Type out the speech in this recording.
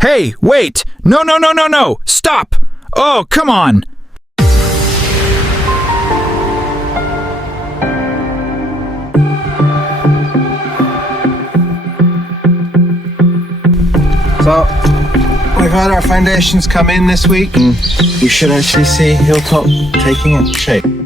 Hey, wait! No, no, no, no, no! Stop! Oh, come on! So, we've had our foundations come in this week, and you should actually see Hilltop taking shape.